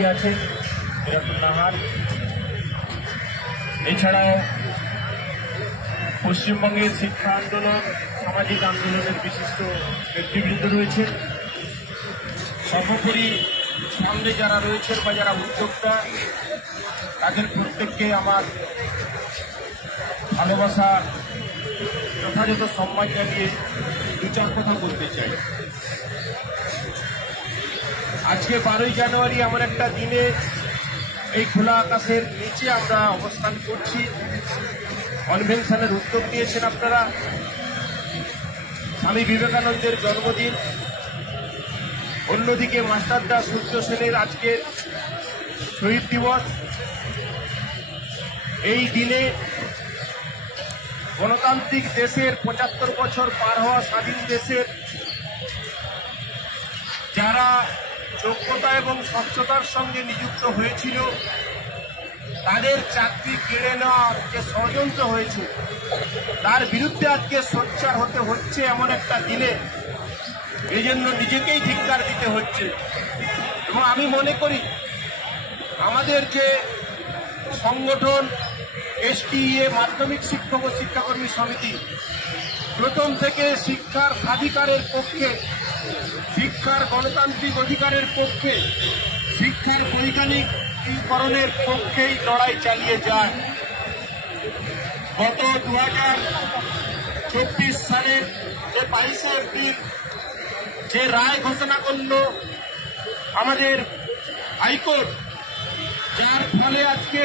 দাঁড়িয়ে আছেন এরকম নাহার। এছাড়াও পশ্চিমবঙ্গের শিক্ষা আন্দোলন, সামাজিক আন্দোলনের বিশিষ্ট নেতৃবৃন্দ রয়েছে। সর্বোপরি সামনে যারা রয়েছেন বা যারা উদ্যোক্তা, তাদের প্রত্যেককে আমার ভালোবাসা, যথাযথ সম্মান জানিয়ে দু চার কথা বলতে চাই। আজকে 12ই জানুয়ারি এমন একটা দিনে এই খোলা আকাশের নিচে আমরা অবস্থান করছি। কনভেনশনের উদ্যোগ নিয়েছেন আপনারা। স্বামী বিবেকানন্দের জন্মদিন, অন্যদিকে মাস্টারদা সূর্য সেনের আজকের শহীদ দিবস। এই দিনে গণতান্ত্রিক দেশের 75 বছর পার হওয়া স্বাধীন দেশের যারা যোগ্যতা এবং স্বচ্ছতার সঙ্গে নিযুক্ত হয়েছিল, তাদের চাকরি কেড়ে নেওয়ার যে ষড়যন্ত্র হয়েছে, তার বিরুদ্ধে আজকে সোচ্চার হতে হচ্ছে এমন একটা দিনে। এই জন্য নিজেকেই ধিক্কার দিতে হচ্ছে। এবং আমি মনে করি আমাদের যে সংগঠন STEA মাধ্যমিক শিক্ষক ও শিক্ষাকর্মী সমিতি প্রথম থেকে শিক্ষার স্বাধিকারের পক্ষে, শিক্ষার গণতান্ত্রিক অধিকারের পক্ষে, শিক্ষার বৈজ্ঞানিকীকরণের পক্ষেই লড়াই চালিয়ে যায়। গত 2024 সালের যে 22শে এপ্রিল যে রায় ঘোষণা করল আমাদের হাইকোর্ট, যার ফলে আজকে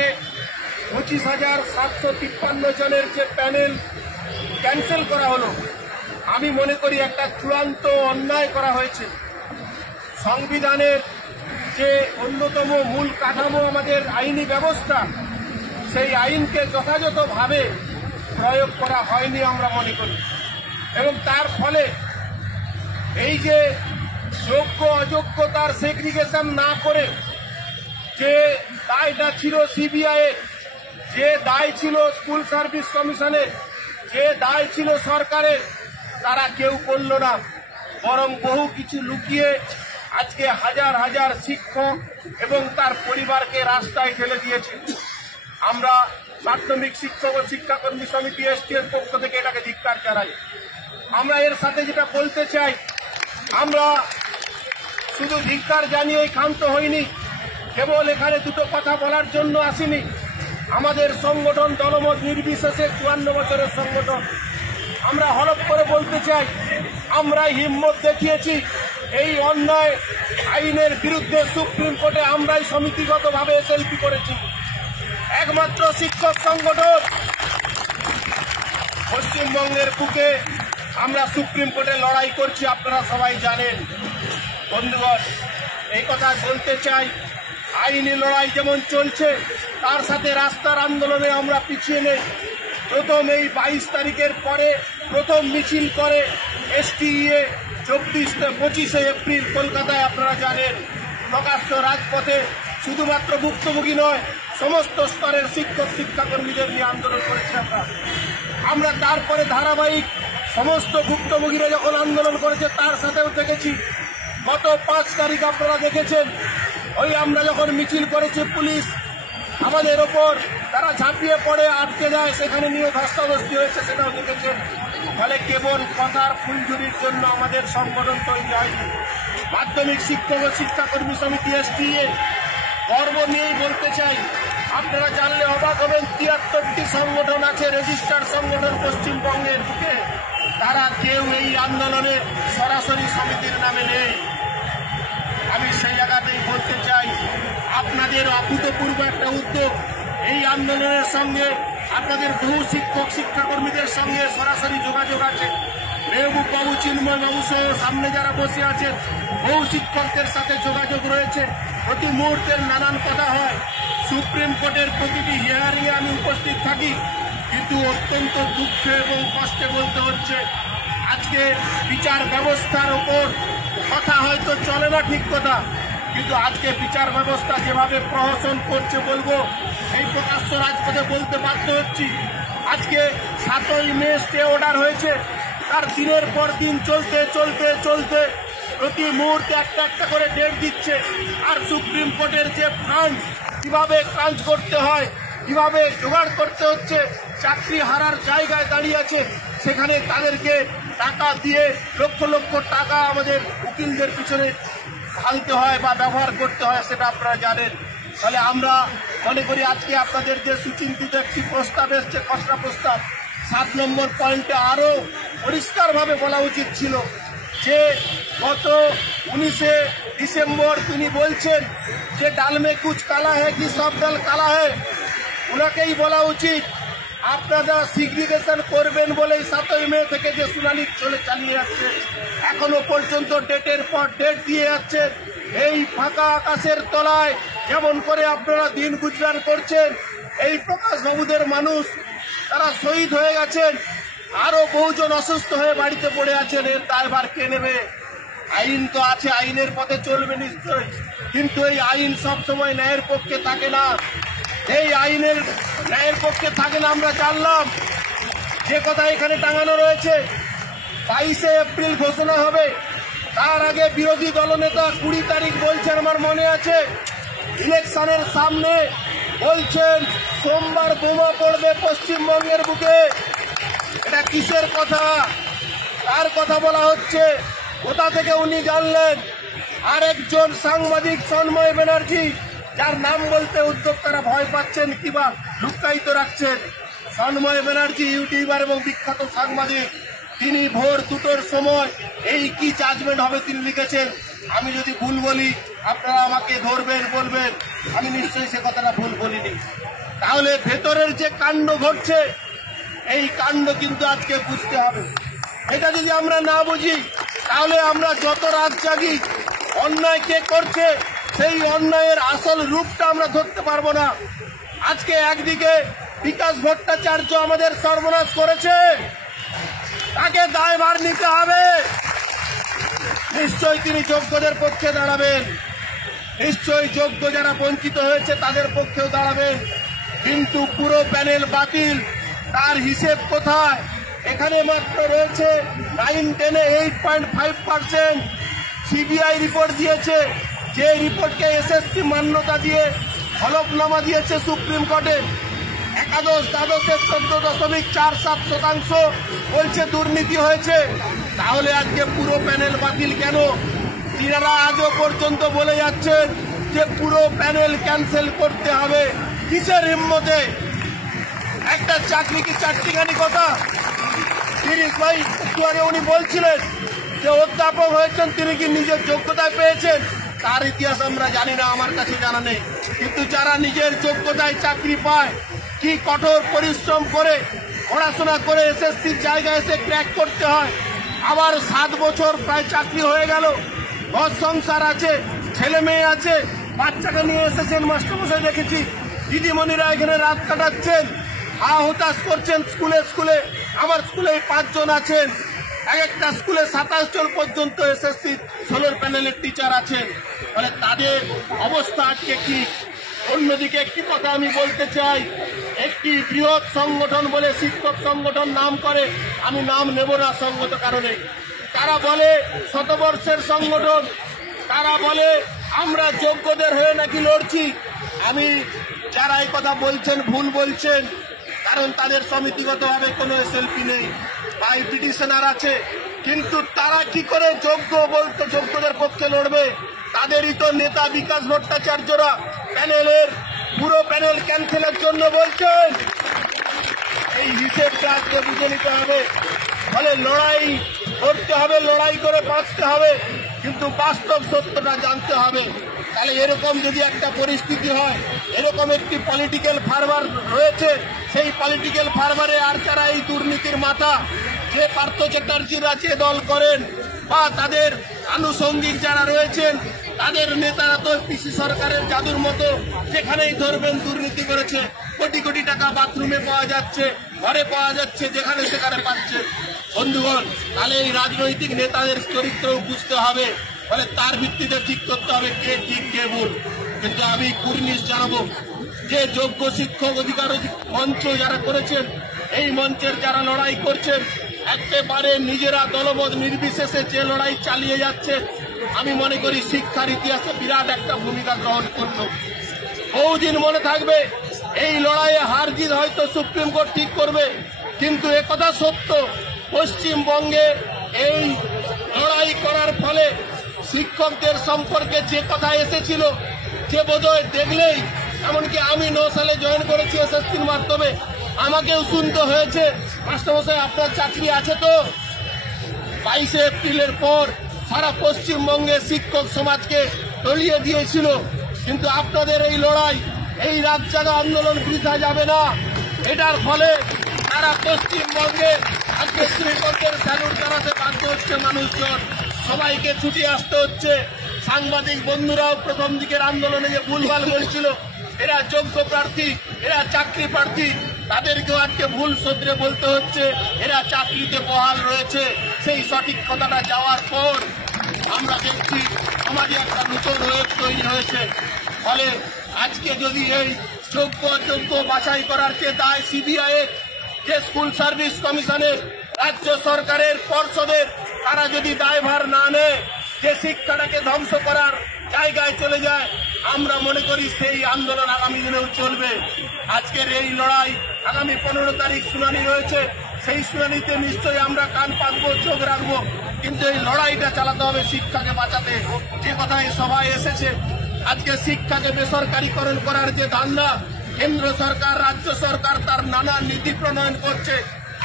25,753 জনের যে প্যানেল ক্যান্সেল করা হলো, আমি মনে করি একটা চূড়ান্ত অন্যায় করা হয়েছে। সংবিধানের যে অন্যতম মূল কাঠামো আমাদের আইনি ব্যবস্থা, সেই আইনকে যথাযথভাবে প্রয়োগ করা হয়নি আমরা মনে করি। এবং তার ফলে এই যে যোগ্য অযোগ্যতার সেগ্রিগেশন না করে যে দায়টা ছিল CBI এর, যে দায় ছিল স্কুল সার্ভিস কমিশনের, যে দায় ছিল সরকারের, তারা কেউ করল না। বরং বহু কিছু লুকিয়ে আজকে হাজার হাজার শিক্ষক এবং তার পরিবারকে রাস্তায় ফেলে দিয়েছে। আমরা মাধ্যমিক শিক্ষক ও শিক্ষাকর্মী সমিতি STEAর পক্ষ থেকে এটাকে ধিক্কার জানাই। আমরা এর সাথে যেটা বলতে চাই, আমরা শুধু ধিক্কার জানিয়েই ক্ষান্ত হইনি, কেবল এখানে দুটো কথা বলার জন্য আসিনি। আমাদের সংগঠন দলমত নির্বিশেষে 54 বছরের সংগঠন। আমরা হলফ করে বলতে চাই, আমরাই হিম্মত দেখিয়েছি এই অন্যায় আইনের বিরুদ্ধে সুপ্রিম কোর্টে, আমরাই সমিতিগতভাবে SLP করেছি। একমাত্র শিক্ষক সংগঠন পশ্চিমবঙ্গের বুকে আমরা সুপ্রিম কোর্টে লড়াই করছি, আপনারা সবাই জানেন। বন্ধুগণ, এই কথা বলতে চাই, আইনি লড়াই যেমন চলছে, তার সাথে রাস্তার আন্দোলনে আমরা পিছিয়ে নেই। প্রথম এই 22 তারিখের পরে প্রথম মিছিল করে STEA 25শে এপ্রিল কলকাতায়, আপনারা জানেন। প্রকাশ্য রাজপথে শুধুমাত্র ভুক্তভোগী নয়, সমস্ত স্তরের শিক্ষক শিক্ষাকর্মীদের নিয়ে আন্দোলন করেছি আমরা। তারপরে ধারাবাহিক সমস্ত ভুক্তভোগীরা যখন আন্দোলন করেছে, তার সাথেও দেখেছি। গত 5 তারিখ আপনারা দেখেছেন, ওই আমরা যখন মিছিল করেছি, পুলিশ আমাদের ওপর তারা ঝাঁপিয়ে পড়ে আটকে যায়, সেখানে নিয়ে ধস্তাধস্তি হয়েছে, সেটাও দেখেছেন। ফলে কেবল কথার ফুলঝুরির জন্য আমাদের সংগঠন তৈরি হয়নি। মাধ্যমিক শিক্ষক ও শিক্ষাকর্মী সমিতি STEA গর্ব নিয়েই বলতে চাই, আপনারা জানলে অবাক হবেন, 73টি সংগঠন আছে, রেজিস্টার্ড সংগঠন পশ্চিমবঙ্গের বুকে। তারা কেউ এই আন্দোলনে সরাসরি সমিতির নামে নেই। আমি সেই জায়গাতেই বলতে চাই, আপনাদের অভূতপূর্ব একটা উদ্যোগ। এই আন্দোলনের সঙ্গে আপনাদের বহু শিক্ষক শিক্ষাকর্মীদের সঙ্গে সরাসরি যোগাযোগ আছে। মেহবুব বাবু, চিন্ময় বাবু সহ সামনে যারা বসে আছেন, বহু শিক্ষকদের সাথে যোগাযোগ রয়েছে। প্রতি মুহূর্তের নানান কথা হয়। সুপ্রিম কোর্টের প্রতিটি হিয়ারিংয়ে আমি উপস্থিত থাকি, কিন্তু অত্যন্ত দুঃখে এবং কষ্টে বলতে হচ্ছে, আজকে বিচার ব্যবস্থার ওপর কথা হয়তো চলে না, ঠিক কথা, কিন্তু আজকে বিচার ব্যবস্থা যেভাবে প্রহসন করছে, বলবো এই প্রকাশ্য রাজপথে বলতে বাধ্য হচ্ছি। আজকে 7ই মে স্টে অর্ডার হয়েছে, তার দিনের পর দিন চলতে চলতে চলতে প্রতি মুহূর্তে একটা একটা করে ডেট দিচ্ছে। আর সুপ্রিম কোর্টের যে ফান্ড কিভাবে ক্রাঞ্চ করতে হয়, কিভাবে জোগাড় করতে হচ্ছে, চাকরি হারার জায়গায় দাঁড়িয়ে আছে, সেখানে তাদেরকে টাকা দিয়ে লক্ষ লক্ষ টাকা আমাদের উকিলদের পিছনে ঢালতে হয় বা ব্যবহার করতে হয়, সেটা আপনারা জানেন। তাহলে আমরা মনে করি আজকে আপনাদের যে সুচিন্তিত একটি প্রস্তাব এসছে, খসড়া প্রস্তাব 7 নম্বর পয়েন্টে আরও পরিষ্কারভাবে বলা উচিত ছিল যে গত 19শে ডিসেম্বর তিনি বলছেন যে ডাল মে কুচ কালা হ্যায় কি সব ডাল কালা হ্যায়, ওনাকেই বলা উচিত আপনারা সিগ্রিগেশন করবেন বলেই 7ই মে থেকে যে শুনানি চালিয়ে যাচ্ছে, এখনো পর্যন্ত ডেটের পর ডেট দিয়ে যাচ্ছে। এই ফাঁকা আকাশের তলায় যেমন করে আপনারা দিন গুজরান করছেন, এই প্রকাশ বাবুদের মানুষ তারা শহীদ হয়ে গেছেন, আরো বহুজন অসুস্থ হয়ে বাড়িতে পড়ে আছেন, এর দায়ভার কে নেবে? আইন তো আছে, আইনের পথে চলবে নিশ্চয়ই, কিন্তু এই আইন সবসময় ন্যায়ের পক্ষে থাকে না। এই আইনের ন্যায়ের পক্ষে থাকে না আমরা জানলাম। যে কথা এখানে টাঙানো রয়েছে 22শে এপ্রিল ঘোষণা হবে, তার আগে বিরোধী দলনেতা 20 তারিখ বলছেন, আমার মনে আছে, ইলেকশনের সামনে বলছেন সোমবার বোমা পড়বে পশ্চিমবঙ্গের বুকে। এটা কিসের কথা? তার কথা বলা হচ্ছে, কোথা থেকে উনি জানলেন? আর একজন সাংবাদিক সন্ময় ব্যানার্জি, যার নাম বলতে উদ্যোক্তারা ভয় পাচ্ছেন কিংবা লুকায়িত রাখছেন, সন্ময় ব্যানার্জি ইউটিউবার এবং বিখ্যাত সাংবাদিক, তিনি ভোর 2টোর সময় এই কি জাজমেন্ট হবে তিনি লিখেছেন। আমি যদি ভুল বলি আপনারা আমাকে ধরবেন, বলবেন, আমি নিশ্চয়ই সে কথাটা ভুল বলিনি। তাহলে ভেতরের যে কাণ্ড ঘটছে, এই কাণ্ড কিন্তু আজকে বুঝতে হবে। এটা যদি আমরা না বুঝি তাহলে আমরা যত রাত জাগি, অন্যায় কে করছে সেই অন্যায়ের আসল রূপটা আমরা ধরতে পারবো না। আজকে একদিকে বিকাশ ভট্টাচার্য আমাদের সর্বনাশ করেছে, তাকে দায়ভার নিতে হবে। নিশ্চয়ই তিনি যোগ্যদের পক্ষে দাঁড়াবেন, নিশ্চয়ই যোগ্য যারা বঞ্চিত হয়েছে তাদের পক্ষেও দাঁড়াবেন, কিন্তু পুরো প্যানেল বাতিল, তার হিসেব কোথায়? এখানে মাত্র রয়েছে 9-10-এ 8.5%। সিবিআই রিপোর্ট দিয়েছে, যে রিপোর্টকে এসএসসি মান্যতা দিয়ে হলফনামা দিয়েছে সুপ্রিম কোর্টে, একাদশ দ্বাদশের 14.47% বলছে দুর্নীতি হয়েছে। তাহলে আজকে পুরো প্যানেল বাতিল কেন? তিনারা আজও পর্যন্ত বলে যাচ্ছেন যে পুরো প্যানেল ক্যান্সেল করতে হবে। কিসের হিম্মতে? একটা চাকরি কি চারটিখানি কথা? 30 ভাই একটু আগে উনি বলছিলেন যে অধ্যাপক হয়েছেন, তিনি কি নিজের যোগ্যতায় পেয়েছেন? তার ইতিহাস আমরা জানি না, আমার কাছে জানা নেই। কিন্তু যারা নিজের যোগ্যতায় চাকরি পায়, কি কঠোর পরিশ্রম করে পড়াশোনা করে এসএসসির জায়গায় এসে ক্র্যাক করতে হয়, আবার 7 বছর প্রায় চাকরি হয়ে গেল, ঘর সংসার আছে, ছেলে মেয়ে আছে, বাচ্চাকে নিয়ে এসেছেন, মাস্টারমশাই দেখেছি, দিদিমণিরা এখানে রাত কাটাচ্ছেন, হতাশ করছেন স্কুলে স্কুলে। আমার স্কুলে 5 জন আছেন, এক একটা স্কুলে 27 জন পর্যন্ত এসএসসি 16 প্যানেলের টিচার আছেন। মানে তাদের অবস্থা আজকে কি? অন্যদিকে একটি কথা আমি বলতে চাই, একটি বৃহৎ সংগঠন বলে শিক্ষক সংগঠন নাম করে, আমি নাম নেব না সঙ্গত কারণে, তারা বলে শতবর্ষের সংগঠন, তারা বলে আমরা যোগ্যদের হয়ে নাকি লড়ছি। আমি যারা এই কথা বলছেন ভুল বলছেন, কারণ তাদের সমিতিগতভাবে কোনো এসএলপি নেই, বাই পিটিশনার আছে, কিন্তু তারা কি করে যোগ্য বলতে যোগ্যদের পক্ষে লড়বে? তাদেরই তো নেতা বিকাশ ভট্টাচার্যরা প্যানেলের পুরো প্যানেল ক্যান্সেলের জন্য বলছেন। এই হিসেবটা আজকে বুঝে নিতে হবে। ফলে লড়াই করতে হবে, লড়াই করে বাঁচতে হবে, কিন্তু বাস্তব সত্যটা জানতে হবে। তাহলে এরকম যদি একটা পরিস্থিতি হয়, এরকম একটি পলিটিক্যাল ফার্মার রয়েছে, সেই পলিটিক্যাল ফার্মারে আর যারা এই দুর্নীতির মাথা, যে পার্থ চ্যাটার্জিরা যে দল করেন বা তাদের আনুষঙ্গিক যারা রয়েছেন, তাদের নেতারা তো পিসি সরকারের জাদুর মতো যেখানেই ধরবেন দুর্নীতি করেছে। কোটি কোটি টাকা বাথরুমে পাওয়া যাচ্ছে, ঘরে পাওয়া যাচ্ছে, যেখানে সেখানে পাচ্ছে। বন্ধুগণ, তাহলে এই রাজনৈতিক নেতাদের চরিত্রও বুঝতে হবে, ফলে তার ভিত্তিতে ঠিক করতে হবে কে ঠিক কে ভুল। কিন্তু আমি কুর্নিশ জানাবো, যে যোগ্য শিক্ষক অধিকার মঞ্চ যারা করেছেন, এই মঞ্চের যারা লড়াই করছেন, একেবারে নিজেরা দলমত নির্বিশেষে যে লড়াই চালিয়ে যাচ্ছে, আমি মনে করি শিক্ষার ইতিহাসে বিরাট একটা ভূমিকা গ্রহণ করল। বহুদিন মনে থাকবে। এই লড়াইয়ে হার জিত হয়তো সুপ্রিম কোর্ট ঠিক করবে, কিন্তু একথা সত্য, পশ্চিমবঙ্গে এই লড়াই করার ফলে শিক্ষকদের সম্পর্কে যে কথা এসেছিল, যে বোধহয় দেখলেই, এমনকি আমি 9 সালে জয়েন করেছি এসএসসির মাধ্যমে, আমাকেও শুনতে হয়েছে, মাস্টারমশাই আপনার চাকরি আছে তো। 22শে এপ্রিলের পর সারা পশ্চিমবঙ্গে শিক্ষক সমাজকে তলিয়ে দিয়েছিল। কিন্তু আপনাদের এই লড়াই, এই রাত জাগা আন্দোলন বৃথা যাবে না। এটার ফলে সারা পশ্চিমবঙ্গে আজকে শ্রীকর্তের স্যালুট জানাতে বাধ্য হচ্ছে মানুষজন, সবাইকে ছুটে আসতে হচ্ছে। সাংবাদিক বন্ধুরাও প্রথম দিকের আন্দোলনে যে ভুলভাল বলছিল, এরা যোগ্য প্রার্থী, এরা চাকরি প্রার্থী, তাদেরকেও আজকে ভুল সূত্রে বলতে হচ্ছে এরা চাকরিতে বহাল রয়েছে। সেই সঠিক কথাটা যাওয়ার পর আমরা দেখছি সমাজে একটা নতুন ওয়েব তৈরি হয়েছে। ফলে আজকে যদি এই যোগ্য বাছাই করার যে দায় সিবিআই, যে স্কুল সার্ভিস কমিশনের, রাজ্য সরকারের, পর্ষদের, তারা যদি দায়ভার না নেয়, যে শিক্ষাটাকে ধ্বংস করার জায়গায় চলে যায়, আমরা মনে করি সেই আন্দোলন আগামী দিনেও চলবে। আজকের এই লড়াই, আগামী 15 তারিখ শুনানি রয়েছে, সেই শুনানিতে নিশ্চয়ই আমরা কান পাতবো, চোখ রাখবো, কিন্তু এই লড়াইটা চালাতে হবে শিক্ষাকে বাঁচাতে। যে কথা এই সভায় এসেছে, আজকে শিক্ষাকে বেসরকারীকরণ করার যে ধান্দা, কেন্দ্র সরকার, রাজ্য সরকার তার নানা নীতি প্রণয়ন করছে।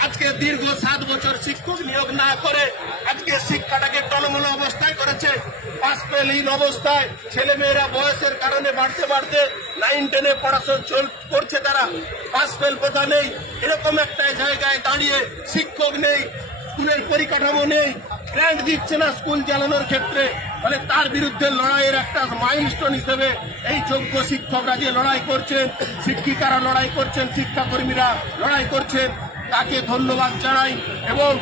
আজকে দীর্ঘ 7 বছর শিক্ষক নিয়োগ না করে আজকে শিক্ষাটাকে টলমল অবস্থায় করেছে। পাস ফেলহীন অবস্থায় ছেলেমেয়েরা বয়সের কারণে বাড়তে বাড়তে 9-10-এ পড়াশোনা করছে, তারা পাস ফেল প্রথা নেই। এরকম একটা জায়গায় দাঁড়িয়ে শিক্ষক নেই, স্কুলের পরিকাঠামো নেই, গ্র্যান্ট দিচ্ছে না স্কুল চালানোর ক্ষেত্রে। ফলে তার বিরুদ্ধে লড়াইয়ের একটা মাইলস্টোন হিসেবে এই যোগ্য শিক্ষকরা যে লড়াই করছেন, শিক্ষিকারা লড়াই করছেন, শিক্ষাকর্মীরা লড়াই করছেন, তাকে ধন্যবাদ জানাই। এবং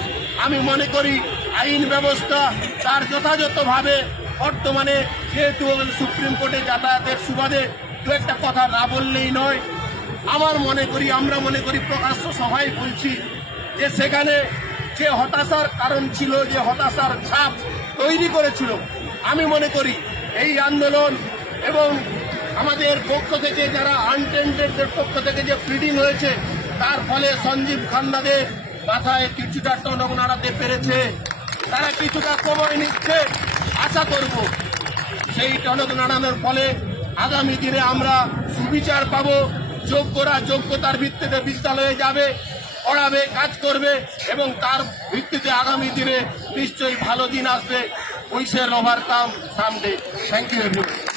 আমি মনে করি আইন ব্যবস্থা তার যথাযথভাবে বর্তমানে, যেহেতু সুপ্রিম কোর্টে যাতায়াতের সুবাদে দু একটা কথা না বললেই নয়, আমরা মনে করি প্রকাশ্য সভায় বলছি যে সেখানে যে হতাশার কারণ ছিল, যে হতাশার ছাপ তৈরি করেছিল, আমি মনে করি এই আন্দোলন এবং আমাদের পক্ষ থেকে যারা আনটেন্ডেডদের পক্ষ থেকে যে ফিডিং হয়েছে, তার ফলে সঞ্জীব খান্নাদের মাথায় কিছুটা টনক নাড়াতে পেরেছে। তারা কিছুটা সময় নিচ্ছে, আশা করব সেই টনক নাড়ানোর ফলে আগামী দিনে আমরা সুবিচার পাবো। যোগ্যরা যোগ্যতার ভিত্তিতে বিদ্যালয়ে যাবে, পড়াবে, কাজ করবে, এবং তার ভিত্তিতে আগামী দিনে নিশ্চয়ই ভালো দিন আসবে। We shall overcome someday. Thank you everyone.